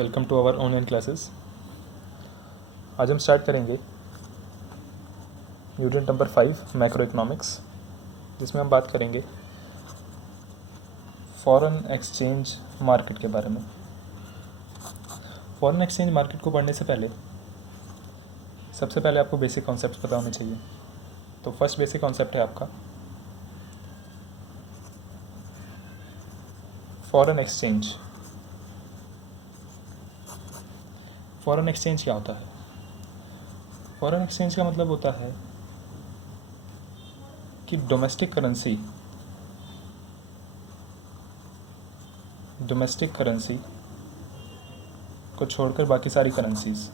Welcome to our online classes. आज हम start करेंगे यूनिट नंबर 5 मैक्रो इकोनॉमिक्स, जिसमें हम बात करेंगे फॉरेन एक्सचेंज मार्केट के बारे में। फॉरेन एक्सचेंज मार्केट को पढ़ने से पहले सबसे पहले आपको बेसिक कॉन्सेप्ट्स पता होने चाहिए। तो फर्स्ट बेसिक कॉन्सेप्ट है आपका फॉरेन एक्सचेंज। फॉरेन एक्सचेंज क्या होता है? फॉरेन एक्सचेंज का मतलब होता है कि डोमेस्टिक करेंसी को छोड़कर बाकी सारी currencies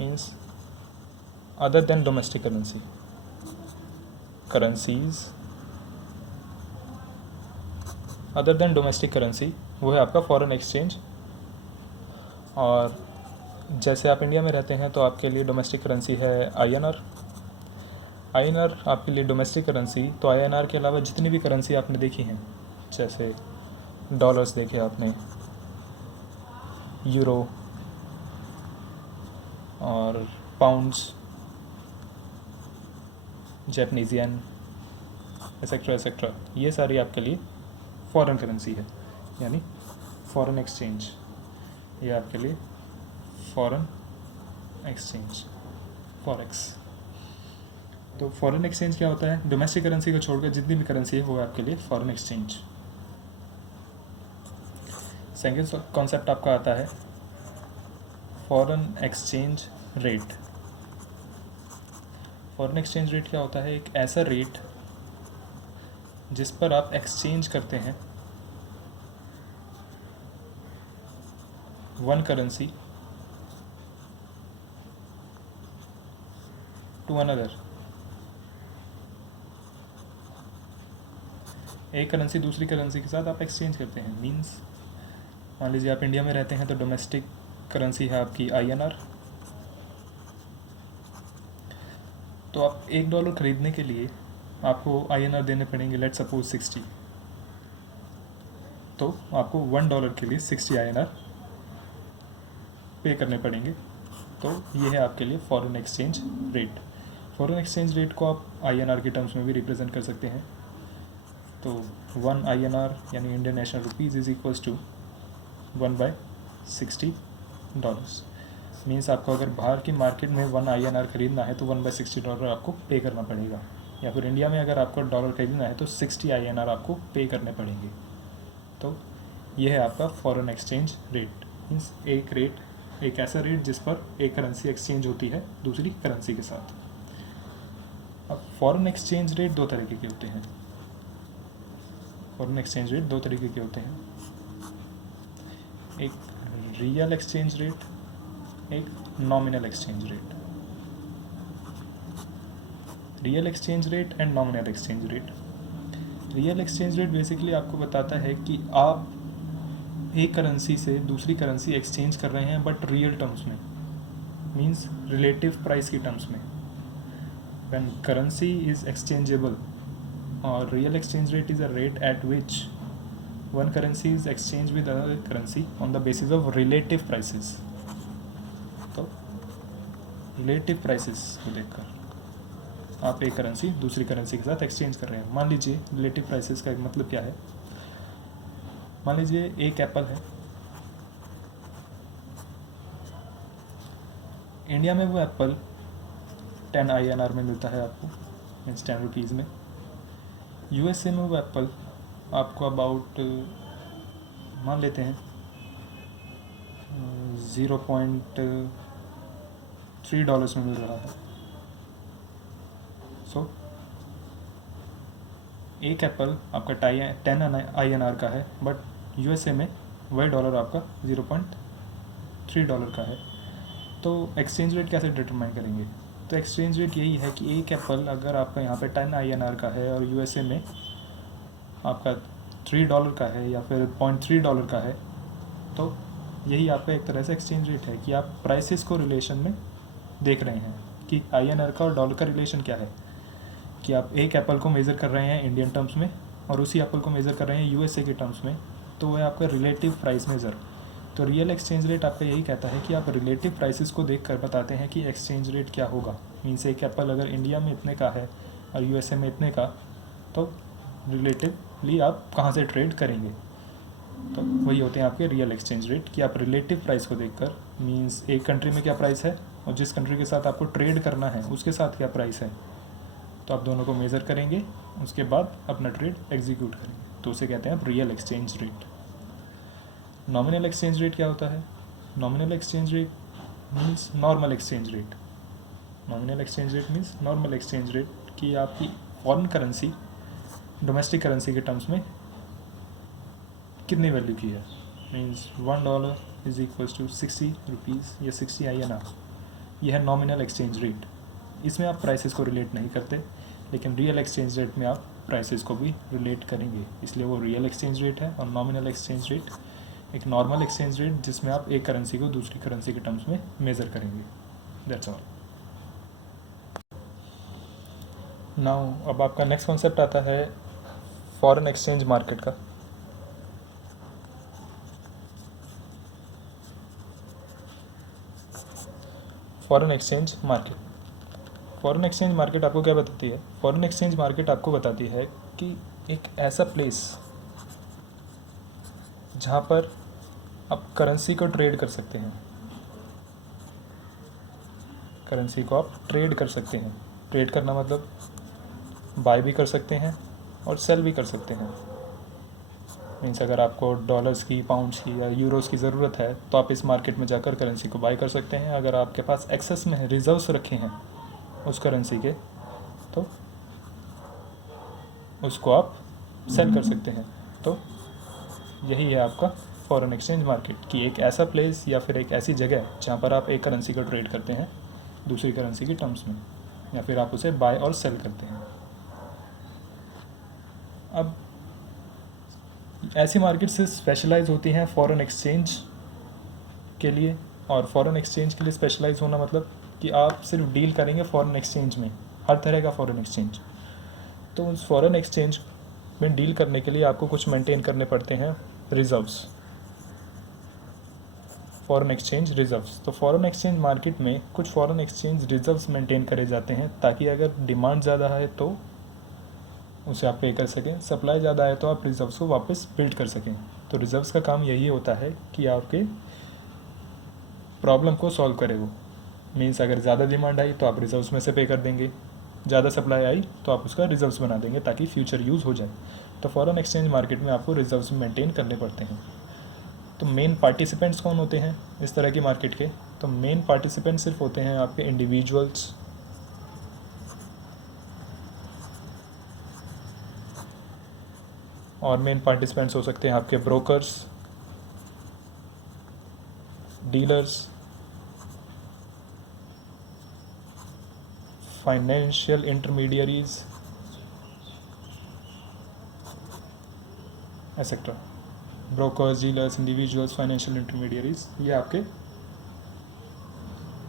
means other than domestic currencies other than domestic currency, वो है आपका फॉरेन एक्सचेंज। और जैसे आप इंडिया में रहते हैं तो आपके लिए डोमेस्टिक करेंसी है आईएनआर आपके लिए डोमेस्टिक करेंसी। तो आईएनआर के अलावा जितनी भी करेंसी आपने देखी हैं, जैसे डॉलर्स देखे आपने, यूरो और पाउंड्स, जैपनीज येन, एसेट्रा, ये सारी आपके लिए फॉरेन करेंसी है, यानी फॉरेन एक्सचेंज। ये आपके लिए फॉरेन एक्सचेंज फॉरेक्स। तो फॉरेन एक्सचेंज क्या होता है? डोमेस्टिक करेंसी को छोड़कर जितनी भी करेंसी है वो है आपके लिए फॉरेन एक्सचेंज। सेकेंड कॉन्सेप्ट आपका आता है foreign exchange rate. Foreign exchange rate क्या होता है? एक ऐसा रेट जिस पर आप एक्सचेंज करते हैं वन करेंसी टू अनदर। एक करेंसी दूसरी करेंसी के साथ आप एक्सचेंज करते हैं। मींस मान लीजिए आप इंडिया में रहते हैं तो डोमेस्टिक करेंसी है आपकी आईएनआर। तो आप $1 खरीदने के लिए आपको आईएनआर देने पड़ेंगे, लेट सपोज 60। तो आपको $1 के लिए 60 आईएनआर पे करने पड़ेंगे। तो ये है आपके लिए foreign exchange rate. Foreign exchange rate को आप आईएनआर के टर्म्स में भी रिप्रेजेंट कर सकते हैं। तो 1 INR यानी Indian national rupees is equals to 1/60 dollars. Means आपको अगर बाहर की मार्केट में 1 INR खरीदना है तो 1/60 डॉलर आपको पे करना पड़ेगा, या फिर इंडिया में अगर आपको डॉलर खरीदना है तो 60 INR आपको पे करने पड़ेंगे। तो ये है आपका फॉरेन एक्सचेंज रेट। मीन्स एक ऐसा रेट जिस पर एक करेंसी एक्सचेंज होती है दूसरी करेंसी के साथ। अब फॉरेन एक्सचेंज रेट दो तरीके के होते हैं। फॉरेन एक्सचेंज रेट दो तरीके के होते हैं, एक रियल एक्सचेंज रेट, एक nominal exchange rate. Real exchange rate and nominal exchange rate. Real exchange rate basically आपको बताता है कि आप एक करेंसी से दूसरी करेंसी एक्सचेंज कर रहे हैं, बट रियल टर्म्स में, मींस रिलेटिव प्राइस की टर्म्स में। व्हेन करेंसी इज एक्सचेंजेबल, और real exchange rate is a rate at which one currency is exchange with other currency on the basis of relative prices. तो relative prices को देखकर आप एक currency दूसरी currency के साथ एक्सचेंज कर रहे हैं। मान लीजिए रिलेटिव प्राइसेस का मतलब क्या है? मान लीजिए एक एप्पल है, इंडिया में वो एप्पल 10 INR में मिलता है आपको, मीन्स 10 रुपीज़ में। यूएसए में वो एप्पल आपको अबाउट मान लेते हैं 0.3 डॉलर्स में मिल रहा है। सो एक एप्पल आपका 10 INR का है, बट यूएसए में वही डॉलर आपका 0.3 डॉलर का है। तो एक्सचेंज रेट कैसे डिटरमाइन करेंगे? तो एक्सचेंज रेट यही है कि एक एप्पल अगर आपका यहाँ पे 10 INR का है और यूएसए में आपका $3 का है या फिर 0.3 डॉलर का है, तो यही आपका एक तरह से एक्सचेंज रेट है कि आप प्राइसेस को रिलेशन में देख रहे हैं कि INR का और डॉलर का रिलेशन क्या है। कि आप एक एप्पल को मेज़र कर रहे हैं इंडियन टर्म्स में और उसी एप्पल को मेज़र कर रहे हैं यूएसए के टर्म्स में, तो वह आपका रिलेटिव प्राइस मेज़र। तो रियल एक्सचेंज रेट आपका यही कहता है कि आप रिलेटिव प्राइसेस को देख कर बताते हैं कि एक्सचेंज रेट क्या होगा। मीन्स एक एप्पल अगर इंडिया में इतने का है और यूएसए में इतने का, तो रिलेटिवली आप कहाँ से ट्रेड करेंगे। तो वही होते हैं आपके रियल एक्सचेंज रेट, कि आप रिलेटिव प्राइस को देखकर, मीन्स एक कंट्री में क्या प्राइस है और जिस कंट्री के साथ आपको ट्रेड करना है उसके साथ क्या प्राइस है, तो आप दोनों को मेज़र करेंगे, उसके बाद अपना ट्रेड एग्जीक्यूट करेंगे, तो उसे कहते हैं आप real exchange rate. Nominal exchange rate क्या होता है? Nominal exchange rate means normal exchange rate. Nominal exchange rate means normal exchange rate, कि आपकी फॉरेन करेंसी डोमेस्टिक करेंसी के टर्म्स में कितनी वैल्यू की है। Means $1 is equals to 60 rupees या 60 INR, यह है नॉमिनल एक्सचेंज रेट। इसमें आप प्राइसेस को रिलेट नहीं करते, लेकिन रियल एक्सचेंज रेट में आप प्राइसेस को भी रिलेट करेंगे, इसलिए वो रियल एक्सचेंज रेट है। और नॉमिनल एक्सचेंज रेट एक नॉर्मल एक्सचेंज रेट जिसमें आप एक करेंसी को दूसरी करेंसी के टर्म्स में मेज़र करेंगे। That's all. नाउ अब आपका नेक्स्ट कॉन्सेप्ट आता है फॉरेन एक्सचेंज मार्केट का। Foreign exchange market, foreign exchange market आपको क्या बताती है? फॉरेन एक्सचेंज मार्केट आपको बताती है कि एक ऐसा प्लेस जहाँ पर आप करेंसी को ट्रेड कर सकते हैं, करेंसी को आप ट्रेड कर सकते हैं। ट्रेड करना मतलब बाय भी कर सकते हैं और सेल भी कर सकते हैं। मीन्स अगर आपको डॉलर्स की, पाउंड्स की या यूरोस की ज़रूरत है तो आप इस मार्केट में जाकर करेंसी को बाय कर सकते हैं। अगर आपके पास एक्सेस में रिजर्व्स रखे हैं उस करेंसी के, तो उसको आप सेल कर सकते हैं। तो यही है आपका फॉरेन एक्सचेंज मार्केट, कि एक ऐसा प्लेस या फिर एक ऐसी जगह जहाँ पर आप एक करेंसी को ट्रेड करते हैं दूसरी करेंसी के टर्म्स में, या फिर आप उसे बाय और सेल करते हैं। अब ऐसी मार्केट से स्पेशलाइज होती हैं फॉरेन एक्सचेंज के लिए, और फॉरेन एक्सचेंज के लिए स्पेशलाइज होना मतलब कि आप सिर्फ डील करेंगे फॉरेन एक्सचेंज में, हर तरह का फॉरेन एक्सचेंज। तो उस फॉरेन एक्सचेंज में डील करने के लिए आपको कुछ मेंटेन करने पड़ते हैं रिजर्व्स, फॉरेन एक्सचेंज रिजर्व्स। तो फॉरेन एक्सचेंज मार्केट में कुछ फॉरेन एक्सचेंज रिजर्व्स मेंटेन करे जाते हैं, ताकि अगर डिमांड ज़्यादा है तो उसे आप पे कर सकें, सप्लाई ज़्यादा है तो आप रिजर्व्स को वापस बिल्ड कर सकें। तो रिजर्व्स का काम यही होता है कि आपके प्रॉब्लम को सॉल्व करे वो। मीन्स अगर ज़्यादा डिमांड आई तो आप रिजर्व्स में से पे कर देंगे, ज़्यादा सप्लाई आई तो आप उसका रिजर्व्स बना देंगे ताकि फ्यूचर यूज़ हो जाए। तो फॉरेन एक्सचेंज मार्केट में आपको रिजर्व्स मेंटेन करने पड़ते हैं। तो मेन पार्टिसिपेंट्स कौन होते हैं इस तरह की मार्केट के? तो मेन पार्टिसिपेंट सिर्फ होते हैं आपके इंडिविजुअल्स, और मेन पार्टिसिपेंट्स हो सकते हैं आपके brokers, dealers, financial intermediaries etcetera. Brokers, dealers, individuals, financial intermediaries, ये आपके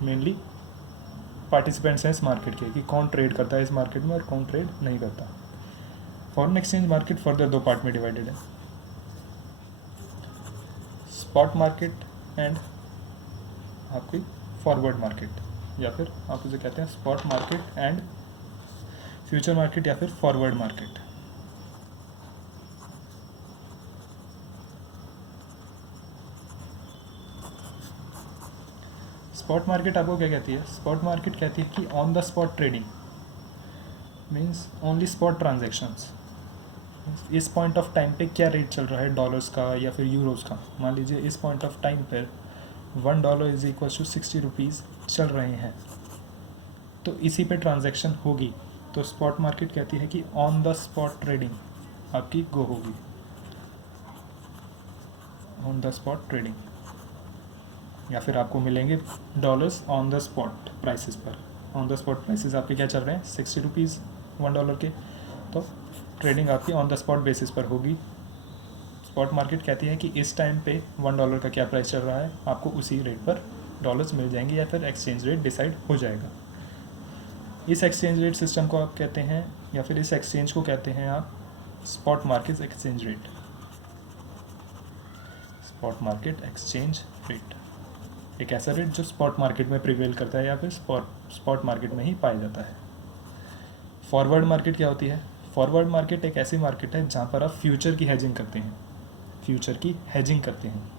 मेनली पार्टिसिपेंट्स हैं इस मार्केट के, कि कौन ट्रेड करता है इस मार्केट में और कौन ट्रेड नहीं करता। फॉरेन एक्सचेंज मार्केट फर्दर दो पार्ट में डिवाइडेड है, स्पॉट मार्केट एंड आपकी फॉरवर्ड मार्केट, या फिर आप उसे कहते हैं spot market and future market, या फिर फॉरवर्ड मार्केट। स्पॉट मार्केट आपको क्या कहती है? स्पॉट मार्केट कहती है कि on the spot trading, means only spot transactions. इस पॉइंट ऑफ टाइम पे क्या रेट चल रहा है डॉलर्स का या फिर यूरोज़ का, मान लीजिए इस पॉइंट ऑफ टाइम पर $1 इज इक्वल टू 60 रुपीज़ चल रहे हैं, तो इसी पे ट्रांजैक्शन होगी। तो स्पॉट मार्केट कहती है कि ऑन द स्पॉट ट्रेडिंग आपकी गो होगी, ऑन द स्पॉट ट्रेडिंग, या फिर आपको मिलेंगे dollars on the spot prices पर। ऑन द स्पॉट प्राइसेस आपके क्या चल रहे हैं? 60 रुपीज़ $1 के, तो ट्रेडिंग आपकी ऑन द स्पॉट बेसिस पर होगी। स्पॉट मार्केट कहती है कि इस टाइम पे $1 का क्या प्राइस चल रहा है, आपको उसी रेट पर डॉलर्स मिल जाएंगे, या फिर एक्सचेंज रेट डिसाइड हो जाएगा। इस एक्सचेंज रेट सिस्टम को आप कहते हैं, या फिर इस एक्सचेंज को कहते हैं आप spot market exchange rate. Spot market exchange rate, एक ऐसा रेट जो स्पॉट मार्केट में प्रिवेल करता है या फिर स्पॉट मार्केट में ही पाया जाता है। फॉरवर्ड मार्केट क्या होती है? फॉरवर्ड मार्केट एक ऐसी मार्केट है जहाँ पर आप फ्यूचर की हेजिंग करते हैं, फ्यूचर की हेजिंग करते हैं।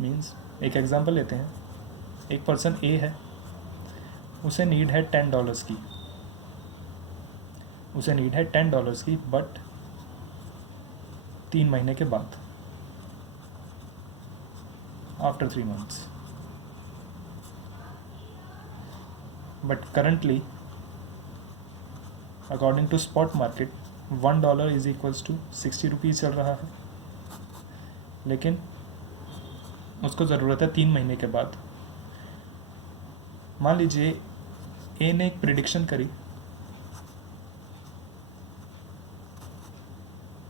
मीन्स एक एग्जांपल लेते हैं, एक पर्सन ए है, उसे नीड है $10 की, उसे नीड है $10 की, बट 3 महीने के बाद, after 3 months, but currently according to spot market $1 is equals to 60 rupees चल रहा है। लेकिन उसको ज़रूरत है 3 महीने के बाद। मान लीजिए ए ने एक प्रिडिक्शन करी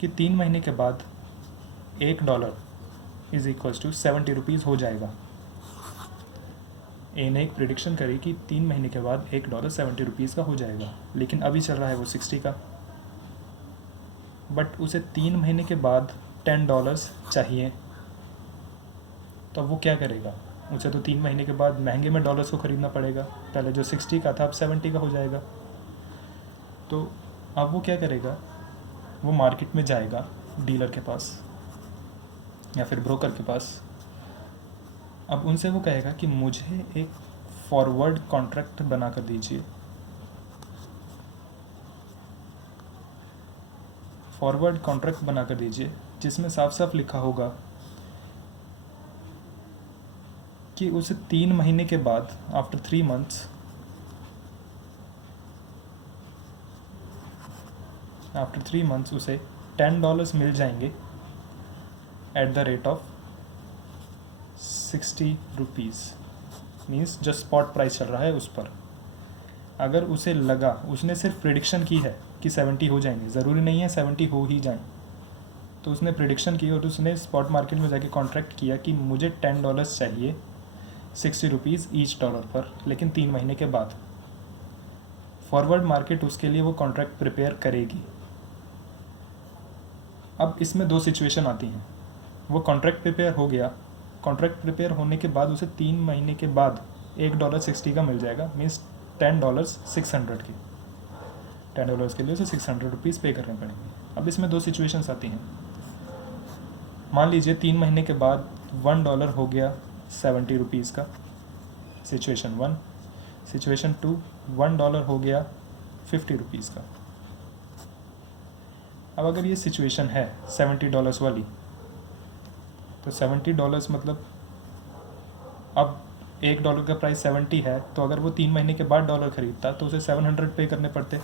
कि 3 महीने के बाद $1 इज इक्वल्स टू 70 रुपीज़ हो जाएगा। ए ने एक प्रिडिक्शन करी कि 3 महीने के बाद $1 70 रुपीज़ का हो जाएगा, लेकिन अभी चल रहा है वो 60 का। बट उसे 3 महीने के बाद $10 चाहिए, तो अब वो क्या करेगा? उसे तो 3 महीने के बाद महंगे में डॉलर्स को ख़रीदना पड़ेगा, पहले जो 60 का था अब 70 का हो जाएगा। तो अब वो क्या करेगा? वो मार्केट में जाएगा डीलर के पास या फिर ब्रोकर के पास। अब उनसे वो कहेगा कि मुझे एक फॉरवर्ड कॉन्ट्रैक्ट बना कर दीजिए, फॉरवर्ड कॉन्ट्रैक्ट बना कर दीजिए जिसमें साफ साफ लिखा होगा कि उसे 3 महीने के बाद, आफ्टर 3 months, आफ्टर 3 months उसे $10 मिल जाएंगे at the rate of 60 rupees. Means जो स्पॉट प्राइस चल रहा है उस पर। अगर उसे लगा, उसने सिर्फ प्रिडिक्शन की है कि 70 हो जाएंगे, ज़रूरी नहीं है 70 हो ही जाएं, तो उसने प्रिडिक्शन की और उसने स्पॉट मार्केट में जाके कॉन्ट्रैक्ट किया कि मुझे $10 चाहिए, 60 रुपीज़ ईच डॉलर पर, लेकिन 3 महीने के बाद। फॉरवर्ड मार्केट उसके लिए वो कॉन्ट्रैक्ट प्रिपेयर करेगी। अब इसमें 2 सिचुएशन आती हैं। वो कॉन्ट्रैक्ट प्रिपेयर हो गया, कॉन्ट्रैक्ट प्रिपेयर होने के बाद उसे 3 महीने के बाद $1 60 का मिल जाएगा। मीन्स $10 600 के, $10 के लिए उसे 600 रुपीज़ पे करने पड़ेंगे। अब इसमें 2 सिचुएशंस आती हैं। मान लीजिए 3 महीने के बाद $1 हो गया 70 रुपीज़ का, सिचुएशन 1। सिचुएशन 2, $1 हो गया 50 रुपीज़ का। अब अगर ये सिचुएशन है $70 वाली, तो $70 मतलब अब $1 का प्राइस 70 है, तो अगर वो 3 महीने के बाद डॉलर ख़रीदता तो उसे 700 पे करने पड़ते।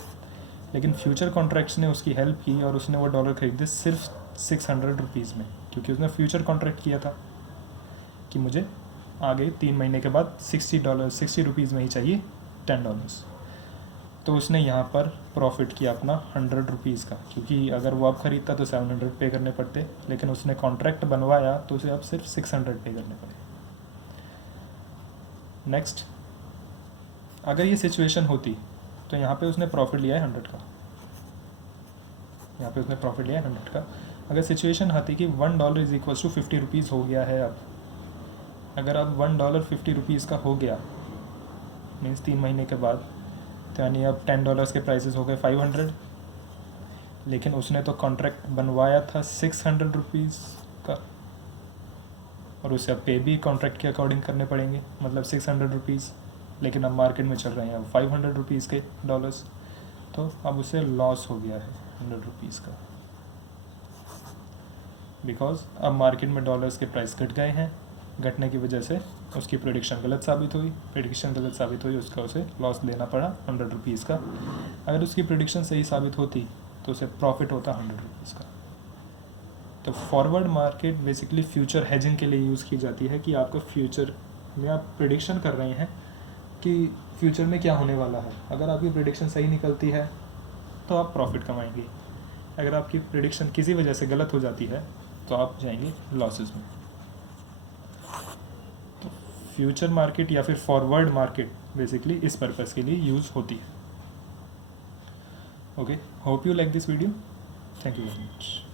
लेकिन फ्यूचर कॉन्ट्रैक्ट्स ने उसकी हेल्प की और उसने वो डॉलर ख़रीदे सिर्फ 600 रुपीज़ में, क्योंकि उसने फ्यूचर कॉन्ट्रैक्ट किया था कि मुझे आगे 3 महीने के बाद $60 रुपीज़ में ही चाहिए $10। तो उसने यहाँ पर प्रॉफिट किया अपना 100 रुपीज़ का, क्योंकि अगर वो अब ख़रीदता तो 700 पे करने पड़ते, लेकिन उसने कॉन्ट्रैक्ट बनवाया तो उसे अब सिर्फ 600 पे करने पड़े। नेक्स्ट, अगर ये सिचुएशन होती तो यहाँ पे उसने प्रॉफिट लिया है 100 का, यहाँ पे उसने प्रॉफिट लिया है 100 का। अगर सिचुएशन आती कि $1 इज इक्वल्स टू 50 रुपीज़ हो गया है अब, अगर अब $1 50 रुपीज़ का हो गया, मीन्स 3 महीने के बाद, तो यानी अब $10 के प्राइसेस हो गए 500, लेकिन उसने तो कॉन्ट्रैक्ट बनवाया था 600 रुपीज़ का, और उसे अब पे भी कॉन्ट्रैक्ट के अकॉर्डिंग करने पड़ेंगे, मतलब 600 रुपीज़, लेकिन अब मार्केट में चल रहे हैं अब 500 रुपीज़ के डॉलर्स, तो अब उसे लॉस हो गया है 100 रुपीज़ का, बिकॉज अब मार्केट में डॉलर्स के प्राइस घट गए हैं। घटने की वजह से उसकी प्रेडिक्शन गलत साबित हुई, उसका उसे लॉस लेना पड़ा 100 रुपीज़ का। अगर उसकी प्रेडिक्शन सही साबित होती तो उसे प्रॉफिट होता 100 रुपीज़ का। तो forward market basically future hedging के लिए यूज़ की जाती है कि आपका फ्यूचर में आप प्रेडिक्शन कर रहे हैं कि फ्यूचर में क्या होने वाला है। अगर आपकी प्रेडिक्शन सही निकलती है तो आप प्रॉफिट कमाएंगे, अगर आपकी प्रेडिक्शन किसी वजह से गलत हो जाती है तो आप जाएंगे लॉसेस में। तो फ्यूचर मार्केट या फिर फॉरवर्ड मार्केट बेसिकली इस पर्पज़ के लिए यूज़ होती है। Okay, hope you like this video, thank you very much.